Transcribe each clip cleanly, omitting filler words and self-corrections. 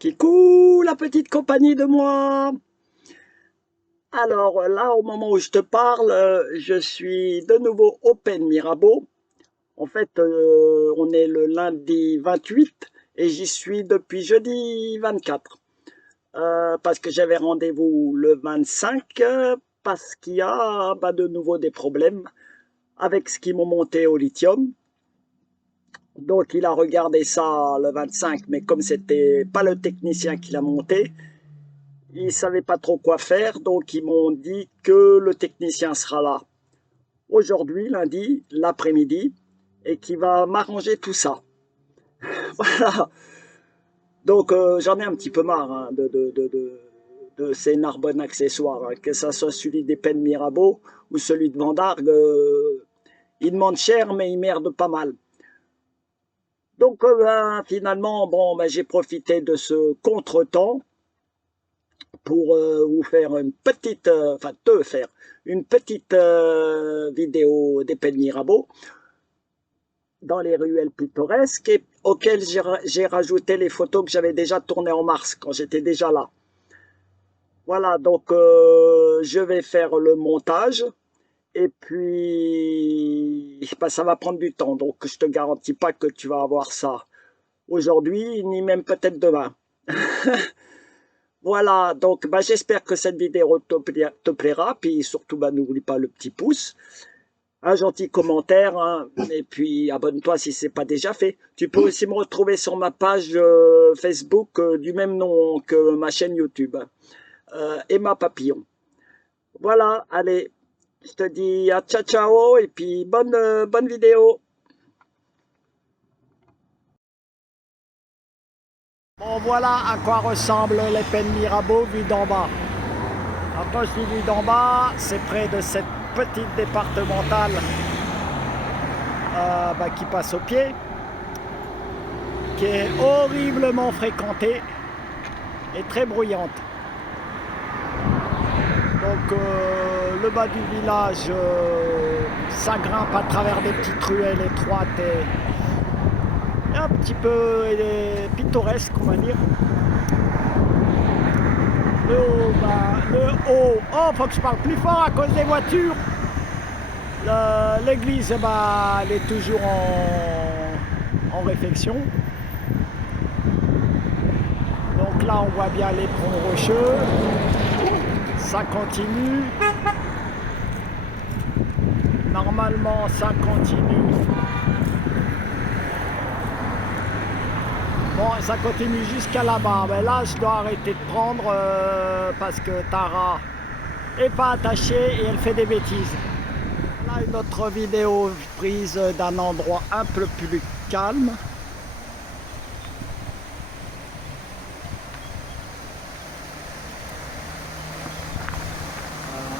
Kikou, la petite compagnie de moi. Alors là, au moment où je te parle, je suis de nouveau au Pen Mirabeau. En fait, on est le lundi 28 et j'y suis depuis jeudi 24. Parce que j'avais rendez-vous le 25 parce qu'il y a de nouveau des problèmes avec ce qui m'ont monté au lithium. Donc il a regardé ça le 25, mais comme c'était pas le technicien qui l'a monté, ils savaient pas trop quoi faire, donc ils m'ont dit que le technicien sera là aujourd'hui, lundi, l'après-midi, et qui va m'arranger tout ça. Voilà. Donc j'en ai un petit peu marre hein, de ces Narbonne accessoires, hein, que ça soit celui des Pennes Mirabeau ou celui de Vendargue. Ils demandent cher, mais ils merdent pas mal. Donc finalement, bon, j'ai profité de ce contretemps pour vous faire une petite, enfin te faire une petite vidéo des Pennes Mirabeau dans les ruelles pittoresques et auxquelles j'ai rajouté les photos que j'avais déjà tournées en mars quand j'étais déjà là. Voilà, donc je vais faire le montage et puis ça va prendre du temps, donc je te garantis pas que tu vas avoir ça aujourd'hui, ni même peut-être demain. Voilà, donc j'espère que cette vidéo te plaira, puis surtout n'oublie pas le petit pouce, un gentil commentaire, hein, et puis abonne-toi si ce n'est pas déjà fait. Tu peux aussi me retrouver sur ma page Facebook du même nom que ma chaîne YouTube, Emma Papillon. Voilà, allez, je te dis à ciao ciao, et puis bonne vidéo. Bon, voilà à quoi ressemblent les Pennes Mirabeau vues d'en bas. Alors quand je dis vue d'en bas, c'est près de cette petite départementale qui passe au pied, qui est horriblement fréquentée et très bruyante. Donc le bas du village, ça grimpe à travers des petites ruelles étroites et un petit peu pittoresque, on va dire. Le haut, oh, faut que je parle plus fort à cause des voitures. L'église, elle est toujours en réfection. Donc là, on voit bien les ponts rocheux. Ça continue. Normalement, ça continue. Bon, ça continue jusqu'à là-bas. Mais là, je dois arrêter de prendre parce que Tara est pas attachée et elle fait des bêtises. Là, une autre vidéo prise d'un endroit un peu plus calme.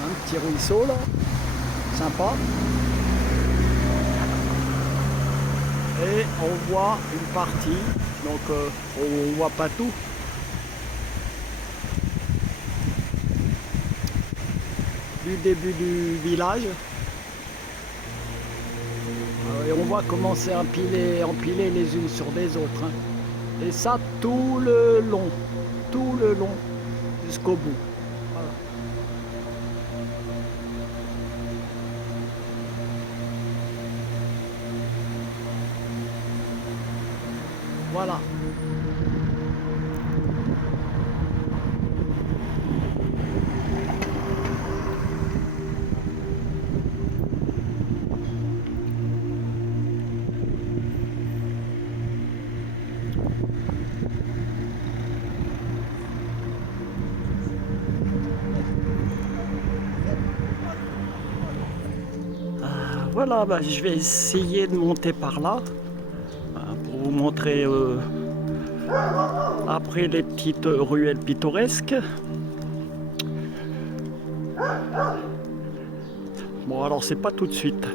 Un petit ruisseau là, sympa. Et on voit une partie, donc on voit pas tout. Du début du village. Et on voit comment c'est empilé les unes sur des autres. Hein. Et ça tout le long, jusqu'au bout. Voilà. Voilà, je vais essayer de monter par là pour vous montrer après les petites ruelles pittoresques. Bon, alors c'est pas tout de suite.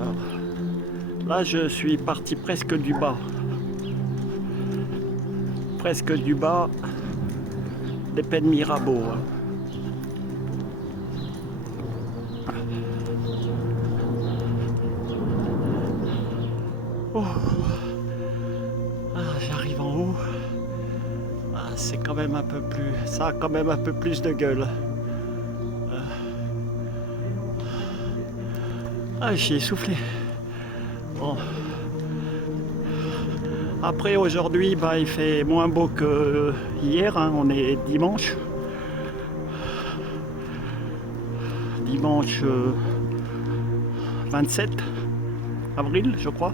Alors, là, je suis parti presque du bas. Presque du bas des Pennes Mirabeau. Hein. Oh. Ah, j'arrive en haut. Ah, c'est quand même un peu plus... Ça a quand même un peu plus de gueule. Ah, j'y ai soufflé. Bon. Après, aujourd'hui, bah, il fait moins beau que hier. Hein. On est dimanche. Dimanche 27 avril, je crois.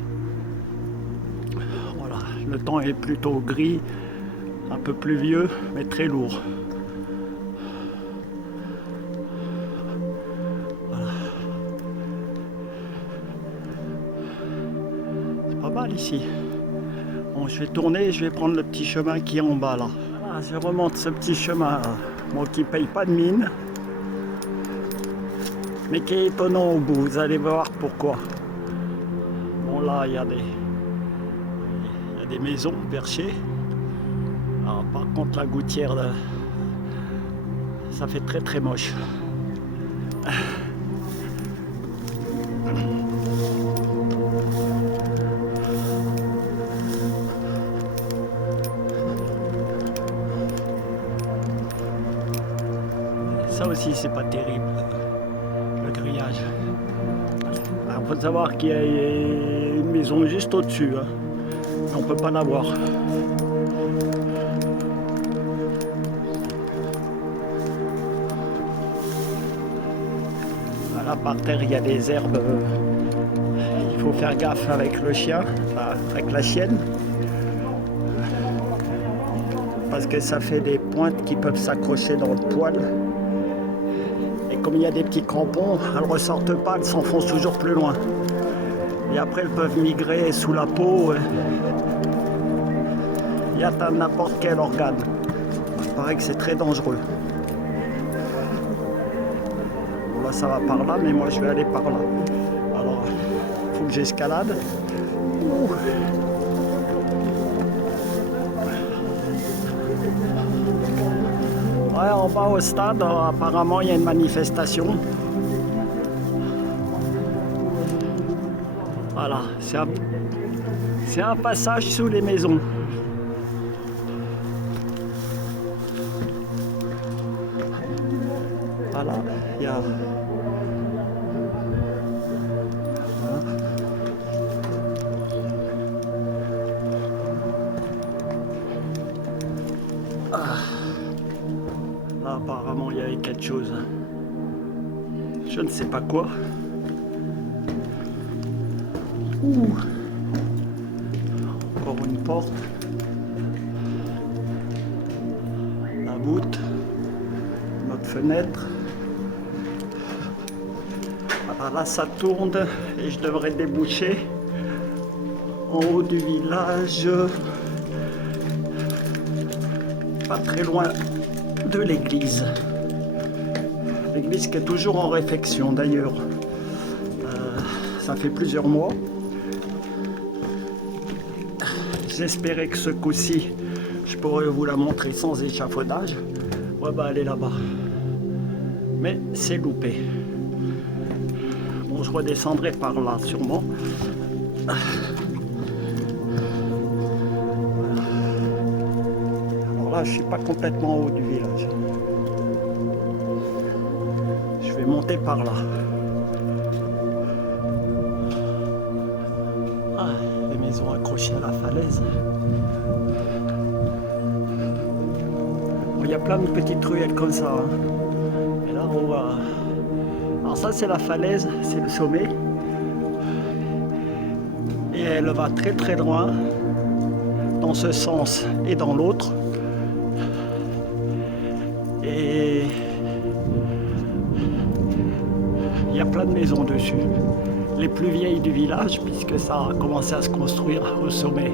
Voilà, le temps est plutôt gris, un peu pluvieux, mais très lourd. Voilà. C'est pas mal ici. Bon, je vais tourner, je vais prendre le petit chemin qui est en bas là. Voilà, je remonte ce petit chemin là, bon, qui paye pas de mine, mais qui est étonnant au bout. Vous allez voir pourquoi. Bon, là, il y a des maisons perchées. Alors, par contre, la gouttière, là, ça fait très très moche. Ça aussi, c'est pas terrible, le grillage. Il faut savoir qu'il y a une maison juste au-dessus, hein. On ne peut pas la voir. Là, par terre, il y a des herbes. Il faut faire gaffe avec le chien, avec la chienne. Parce que ça fait des pointes qui peuvent s'accrocher dans le poil. Et comme il y a des petits crampons, elles ne ressortent pas, elles s'enfoncent toujours plus loin. Et après, elles peuvent migrer sous la peau et atteindre n'importe quel organe. Il paraît que c'est très dangereux. Bon, là, ça va par là, mais moi, je vais aller par là. Alors, il faut que j'escalade. Ouais, en bas au stade, apparemment, il y a une manifestation. Voilà, c'est un passage sous les maisons. Voilà, il y a... Là, apparemment, il y avait quelque chose. Je ne sais pas quoi. Ouh. Encore une porte. La voûte. Notre fenêtre. Voilà, là, ça tourne et je devrais déboucher en haut du village. Pas très loin de l'église. L'église qui est toujours en réfection d'ailleurs. Ça fait plusieurs mois. J'espérais que ce coup-ci, je pourrais vous la montrer sans échafaudage. Ouais, bah elle est là-bas. Mais c'est loupé. Bon, je redescendrai par là sûrement. Alors là, je suis pas complètement en haut du village. Je vais monter par là. Ah, les maisons accrochées à la falaise. Bon, il y a plein de petites ruelles comme ça. Hein. Et là, on va... Alors ça, c'est la falaise, c'est le sommet. Et elle va très très loin, dans ce sens et dans l'autre. Et il y a plein de maisons dessus. Les plus vieilles du village, puisque ça a commencé à se construire au sommet.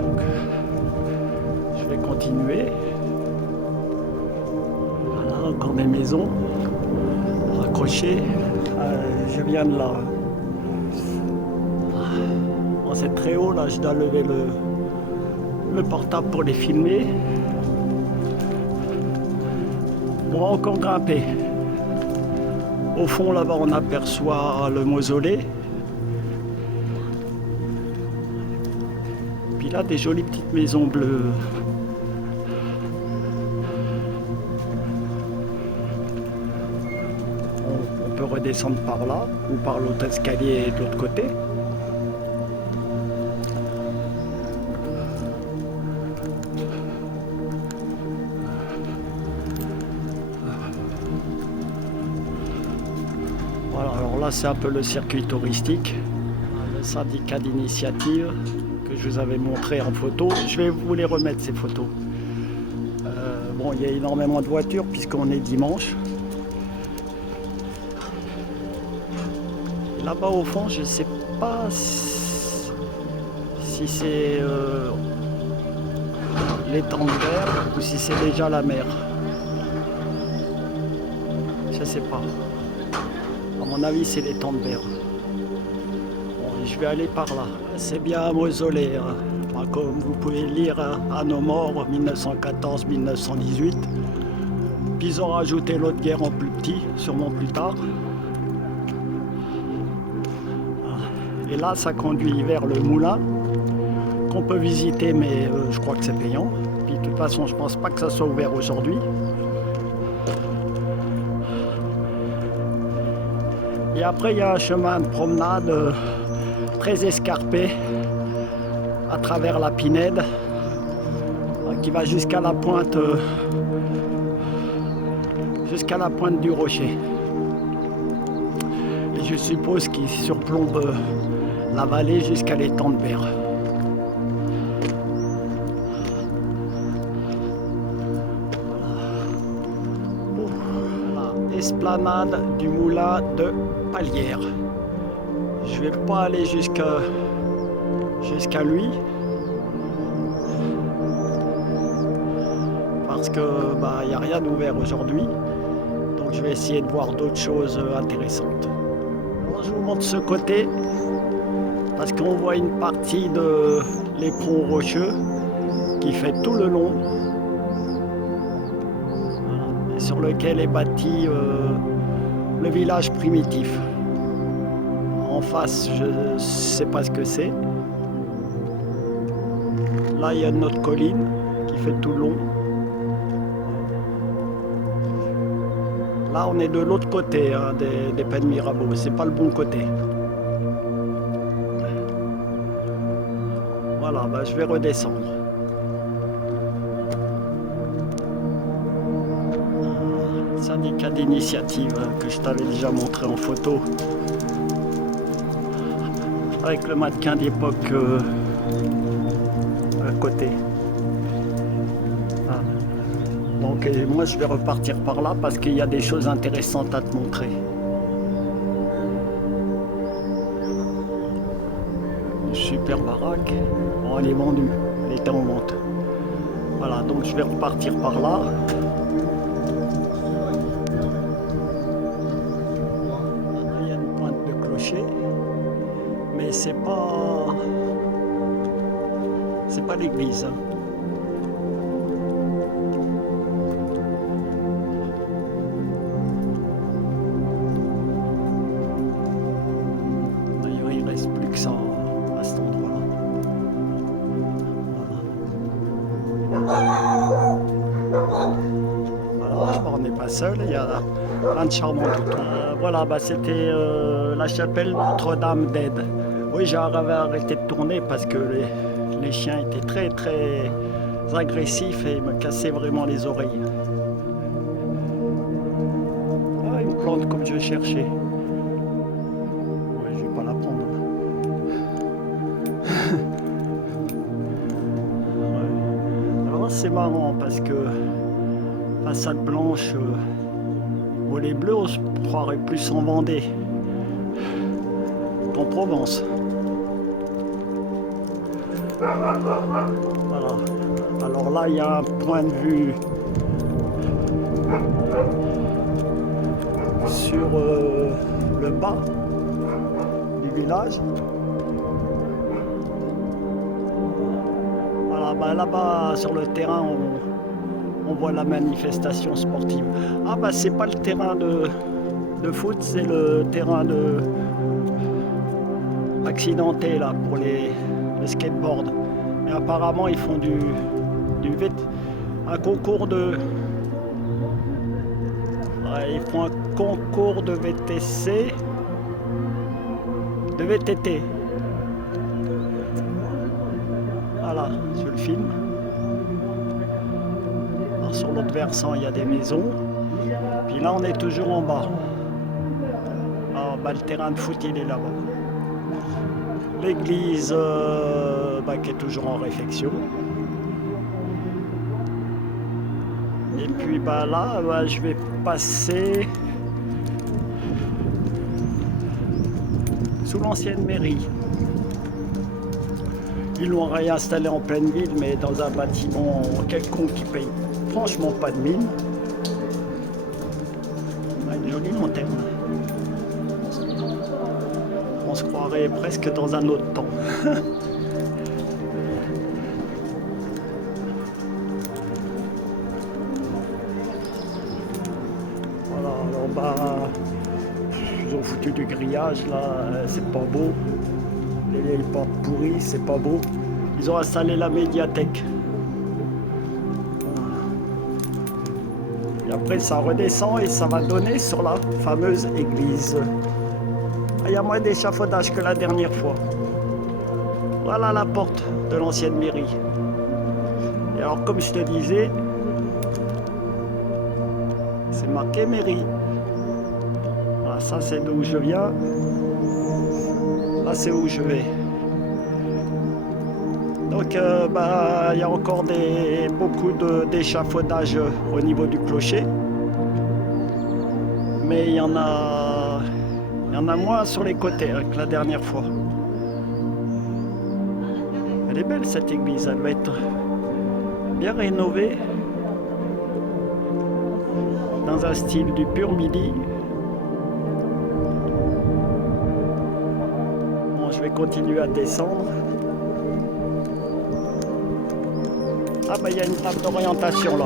Donc, je vais continuer. Voilà, encore des maisons raccrochées. Je viens de là. Bon, c'est très haut, là, je dois lever le portable pour les filmer. On va encore grimper. Au fond, là-bas, on aperçoit le mausolée. Puis là, des jolies petites maisons bleues. On peut redescendre par là, ou par l'autre escalier de l'autre côté. Voilà, alors là, c'est un peu le circuit touristique. Le syndicat d'initiative que je vous avais montré en photo. Je vais vous les remettre, ces photos. Bon, il y a énormément de voitures puisqu'on est dimanche. Là-bas au fond, je ne sais pas si c'est l'étang de verre ou si c'est déjà la mer. Je ne sais pas. À mon avis, c'est l'étang de verre. Bon, je vais aller par là. C'est bien un mausolée, hein. Enfin, comme vous pouvez le lire, hein, à nos morts, 1914-1918. Puis ils ont rajouté l'autre guerre en plus petit, sûrement plus tard. Et là, ça conduit vers le moulin qu'on peut visiter, mais je crois que c'est payant. Puis de toute façon, je pense pas que ça soit ouvert aujourd'hui. Et après, il y a un chemin de promenade très escarpé à travers la Pinède qui va jusqu'à la pointe du rocher. Et je suppose qu'il surplombe la vallée jusqu'à l'étang de Berre. Voilà, esplanade du moulin de Palière. Je vais pas aller jusqu'à lui parce que il n'y a rien d'ouvert aujourd'hui. Donc je vais essayer de voir d'autres choses intéressantes. Alors, je vous montre ce côté parce qu'on voit une partie de l'éperon rocheux qui fait tout le long, et sur lequel est bâti le village primitif. En face, je ne sais pas ce que c'est. Là, il y a une autre colline qui fait tout le long. Là, on est de l'autre côté, hein, des Pennes Mirabeau. C'est pas le bon côté. Voilà, je vais redescendre. Syndicat d'initiative que je t'avais déjà montré en photo. Avec le mannequin d'époque à côté. Ah. Donc moi je vais repartir par là parce qu'il y a des choses intéressantes à te montrer. Une super baraque. Bon, elle est vendue, elle était en vente. Voilà, donc je vais repartir par là. Il y a une pointe de clocher, mais c'est pas l'église. D'ailleurs, il reste plus que ça à cet endroit-là. Voilà, on n'est pas seul, il y a plein de charmants autour. Voilà, c'était la chapelle Notre-Dame d'Aide. Oui, j'avais arrêté de tourner parce que les chiens étaient très très agressifs et me cassaient vraiment les oreilles. Ah, une plante comme je cherchais. Ouais, je vais pas la prendre. Ouais. Alors c'est marrant parce que façade blanche, volet bleu, on se croirait plus en Vendée qu'en Provence. Voilà. Alors là, il y a un point de vue sur le bas du village. Voilà, là-bas sur le terrain, on voit la manifestation sportive. Ah c'est pas le terrain de foot, c'est le terrain accidenté là pour le skateboard. Et apparemment ils font un concours ils font un concours de VTC, de VTT. Voilà, je le filme. Alors, sur l'autre versant, il y a des maisons. Puis là, on est toujours en bas. Alors, le terrain de foot, il est là-bas. L'église qui est toujours en réfection. Et puis là, je vais passer sous l'ancienne mairie. Ils l'ont réinstallé en pleine ville, mais dans un bâtiment quelconque qui paye franchement pas de mine. Une jolie montagne. On se croirait presque dans un autre temps. Voilà, alors ils ont foutu du grillage là, c'est pas beau. Les vieilles portes pourries, c'est pas beau. Ils ont installé la médiathèque. Et après ça redescend et ça va donner sur la fameuse église. Il y a moins d'échafaudage que la dernière fois. Voilà la porte de l'ancienne mairie. Et alors comme je te disais, c'est marqué mairie. Voilà, ça c'est d'où je viens. Là c'est où je vais. Donc il y a encore beaucoup d'échafaudage au niveau du clocher. Mais il y en a moins sur les côtés que la dernière fois. Elle est belle cette église, elle va être bien rénovée dans un style du pur midi. Bon, je vais continuer à descendre. Ah il y a une table d'orientation là.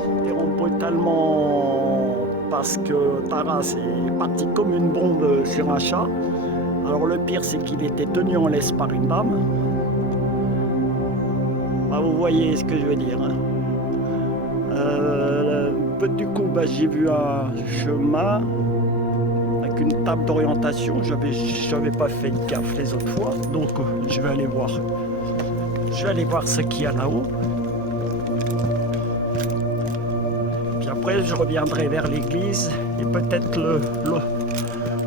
Je déromps brutalement parce que Taras est parti comme une bombe sur un chat. Alors le pire c'est qu'il était tenu en laisse par une dame. Vous voyez ce que je veux dire. Du coup j'ai vu un chemin avec une table d'orientation. J'avais pas fait gaffe les autres fois. Donc je vais aller voir. Je vais aller voir ce qu'il y a là-haut. Puis après, je reviendrai vers l'église et peut-être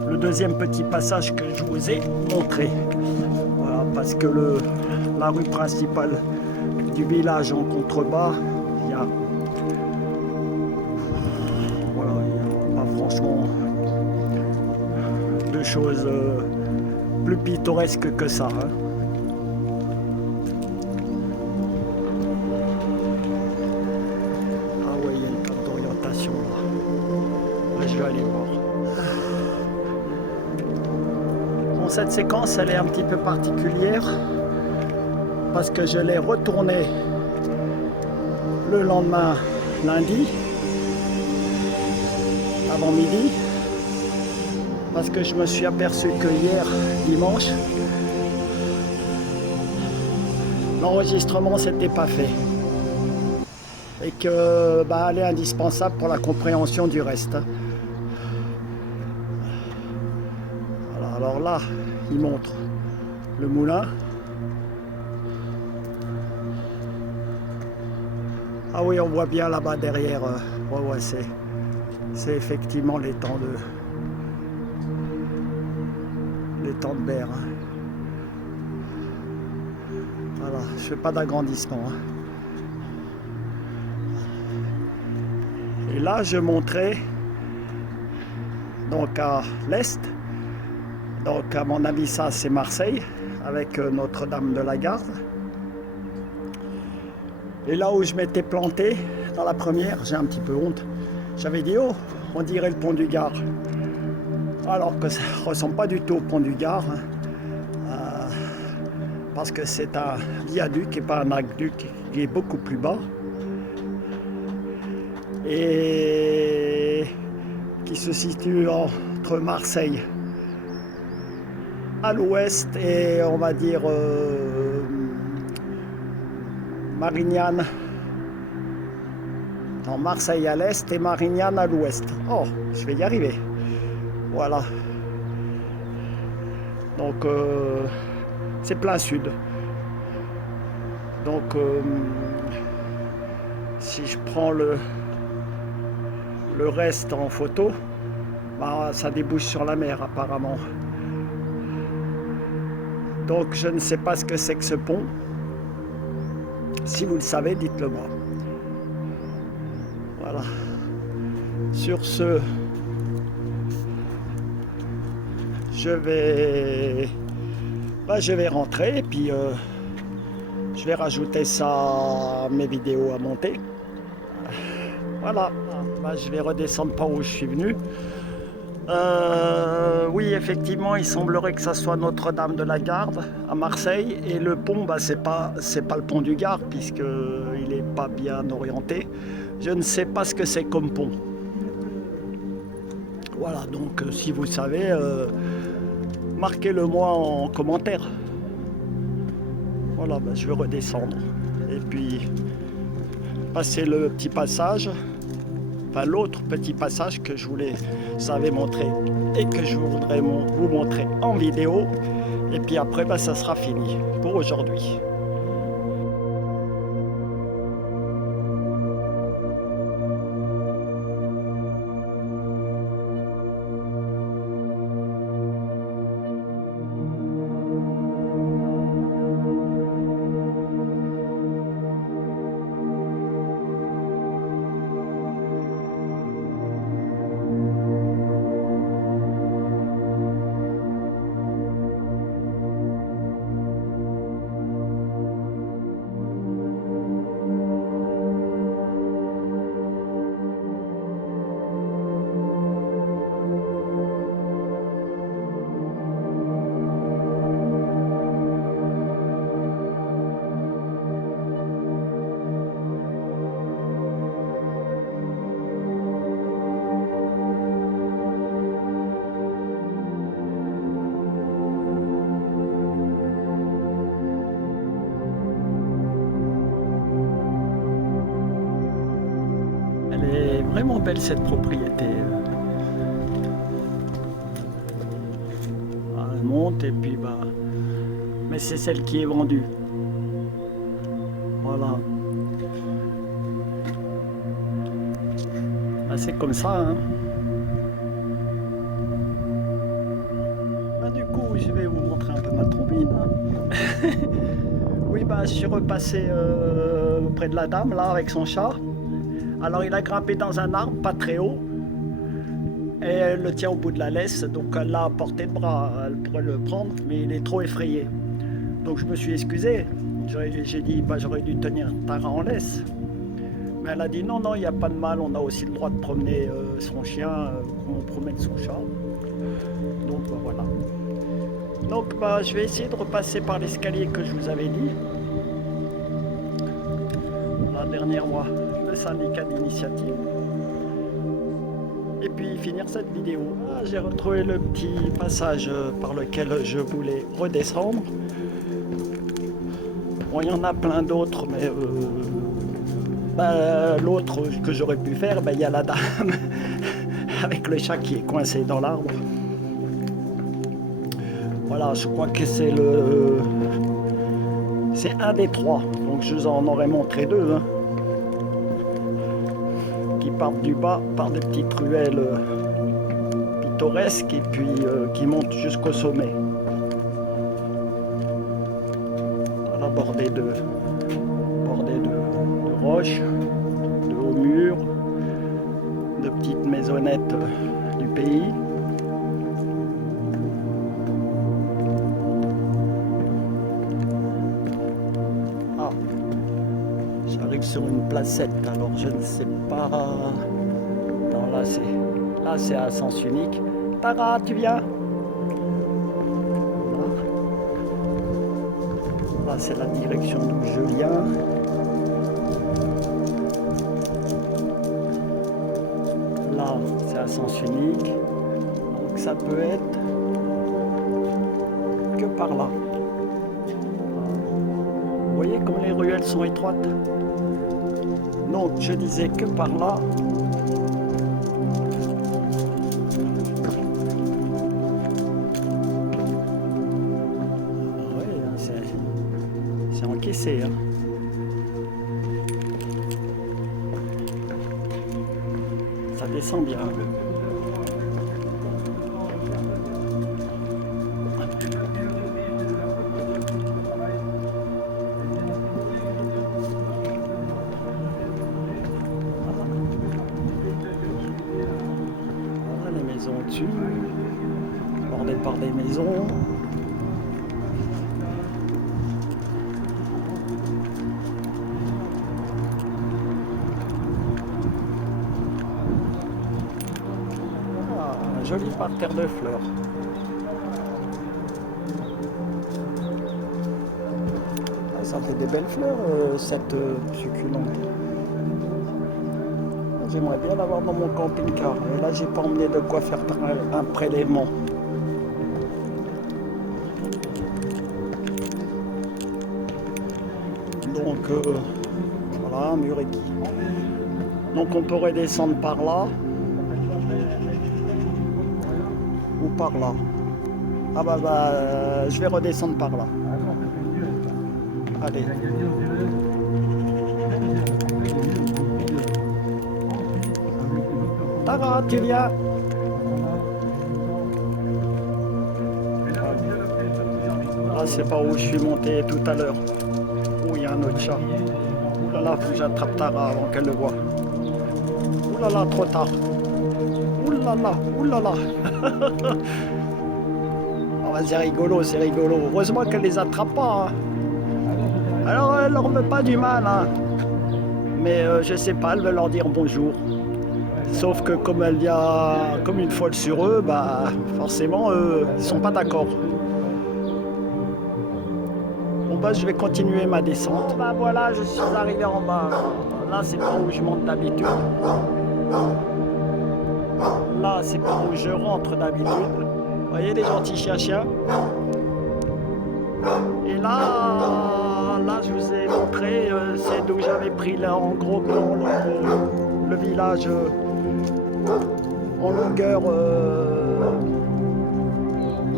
le deuxième petit passage que je vous ai montré. Voilà, parce que la rue principale du village en contrebas, il y a pas franchement de choses plus pittoresques que ça. Je vais aller voir. Bon, cette séquence elle est un petit peu particulière parce que je l'ai retournée le lendemain lundi avant midi parce que je me suis aperçu que hier dimanche l'enregistrement s'était pas fait et que elle est indispensable pour la compréhension du reste. Alors là, il montre le moulin. Ah oui, on voit bien là-bas derrière. Ouais, c'est effectivement l'étang de Berre. Voilà, je fais pas d'agrandissement. Et là, je montrais donc à l'est. Donc à mon avis ça c'est Marseille avec Notre-Dame de la Garde. Et là où je m'étais planté dans la première, j'ai un petit peu honte. J'avais dit oh, on dirait le pont du Gard. Alors que ça ne ressemble pas du tout au pont du Gard. Parce que c'est un viaduc et pas un aqueduc qui est beaucoup plus bas. Et qui se situe entre Marseille à l'ouest et on va dire Marignane. Non, Marseille à l'est et Marignane à l'ouest. Oh, je vais y arriver. Voilà. Donc c'est plein sud. Donc si je prends le reste en photo, bah, ça débouche sur la mer apparemment. Donc je ne sais pas ce que c'est que ce pont. Si vous le savez, dites-le moi. Voilà. Sur ce, je vais rentrer et puis je vais rajouter ça à mes vidéos à monter. Voilà. Bah, je vais redescendre par où je suis venu. Oui, effectivement, il semblerait que ça soit Notre-Dame de la Garde à Marseille. Et le pont, bah, c'est pas le pont du Gard, puisqu'il n'est pas bien orienté. Je ne sais pas ce que c'est comme pont. Voilà, donc si vous savez, marquez-le moi en commentaire. Voilà, bah, je vais redescendre. Et puis, passer le petit passage. Enfin, l'autre petit passage que je savais montrer et que je voudrais vous montrer en vidéo. Et puis après, bah, ça sera fini pour aujourd'hui. Elle est vraiment belle cette propriété. Elle monte et puis bah. Mais c'est celle qui est vendue. Voilà. Bah, c'est comme ça, hein. Bah, du coup, je vais vous montrer un peu ma trombine. Hein. Oui, bah, je suis repassé auprès de la dame là avec son chat. Alors il a grimpé dans un arbre pas très haut et elle le tient au bout de la laisse, donc elle l'a à portée de bras, elle pourrait le prendre, mais il est trop effrayé. Donc je me suis excusé, j'ai dit bah, j'aurais dû tenir Tara en laisse. Mais elle a dit non, il n'y a pas de mal, on a aussi le droit de promener son chien comme on promène son chat. Donc bah, voilà. Donc bah, je vais essayer de repasser par l'escalier que je vous avais dit. La dernière fois. Le syndicat d'initiative et puis finir cette vidéo. Ah, j'ai retrouvé le petit passage par lequel je voulais redescendre. Bon, il y en a plein d'autres, mais bah, l'autre que j'aurais pu faire, bah, il y a la dame avec le chat qui est coincé dans l'arbre. Voilà, je crois que c'est un des trois, donc je vous en aurais montré deux, hein, qui partent du bas par des petites ruelles pittoresques et puis qui montent jusqu'au sommet. Voilà, bordé de roches, de hauts murs, de petites maisonnettes du pays. Ah, j'arrive sur une placette, alors je ne sais pas. Non, là c'est à sens unique. Tara, tu viens? Là c'est la direction d'où je viens. Là c'est c'est à sens unique. Donc ça peut être que par là. Vous voyez comme les ruelles sont étroites. Donc je disais que par là. Oui, c'est encaissé. Hein. Ça descend bien. Voilà les maisons au-dessus, bordées par des maisons. Un joli parterre de fleurs. Ah, ça fait des belles fleurs, cette succulente. J'aimerais bien l'avoir dans mon camping-car. Mais là, j'ai pas emmené de quoi faire un prélèvement. Donc, voilà, un mur équipé. Donc, on peut redescendre par là. Ou par là. Ah bah, je vais redescendre par là. Allez. Tara, tu viens? Ah, c'est pas où je suis monté tout à l'heure. Oh, il y a un autre chat. Ouh là là, faut que j'attrape Tara avant qu'elle le voie. Ouh là là, trop tard. Ouh là là, ouh là là. Oh, bah, c'est rigolo, c'est rigolo. Heureusement qu'elle les attrape pas. Hein. Alors, elle leur veut pas du mal. Hein. Mais je sais pas, elle veut leur dire bonjour. Sauf que comme elle vient comme une folle sur eux, bah forcément ils sont pas d'accord. Bon bah je vais continuer ma descente. Bah voilà, je suis arrivé en bas. Là c'est pas où je monte d'habitude. Là c'est pas où je rentre d'habitude. Vous voyez les gentils chiens. Et là je vous ai montré, c'est d'où j'avais pris là en gros plan le village. En longueur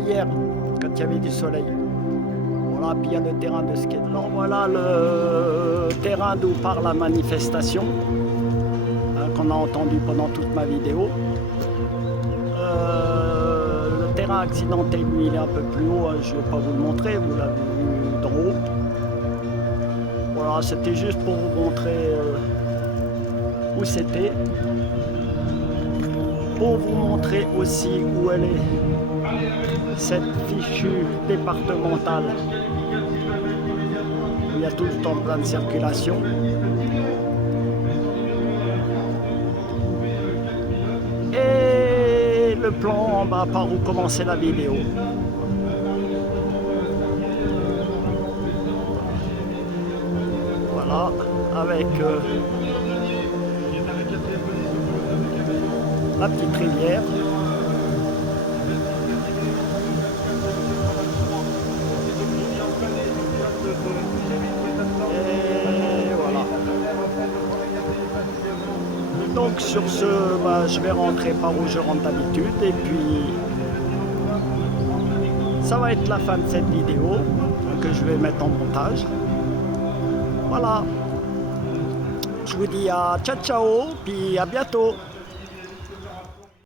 hier quand il y avait du soleil. Voilà, puis il y a le terrain de skate. Alors voilà le terrain d'où part la manifestation qu'on a entendu pendant toute ma vidéo. Le terrain accidenté, lui, il est un peu plus haut. Hein, je ne vais pas vous le montrer, vous l'avez vu d'en haut. Voilà, c'était juste pour vous montrer où c'était. Pour vous montrer aussi où elle est, cette fichue départementale. Il y a tout le temps plein de circulation. Et le plan en bas par où commencer la vidéo. Voilà, avec la petite rivière. Et voilà. Donc sur ce, bah, je vais rentrer par où je rentre d'habitude et puis ça va être la fin de cette vidéo que je vais mettre en montage. Voilà. Je vous dis à ciao ciao, puis à bientôt.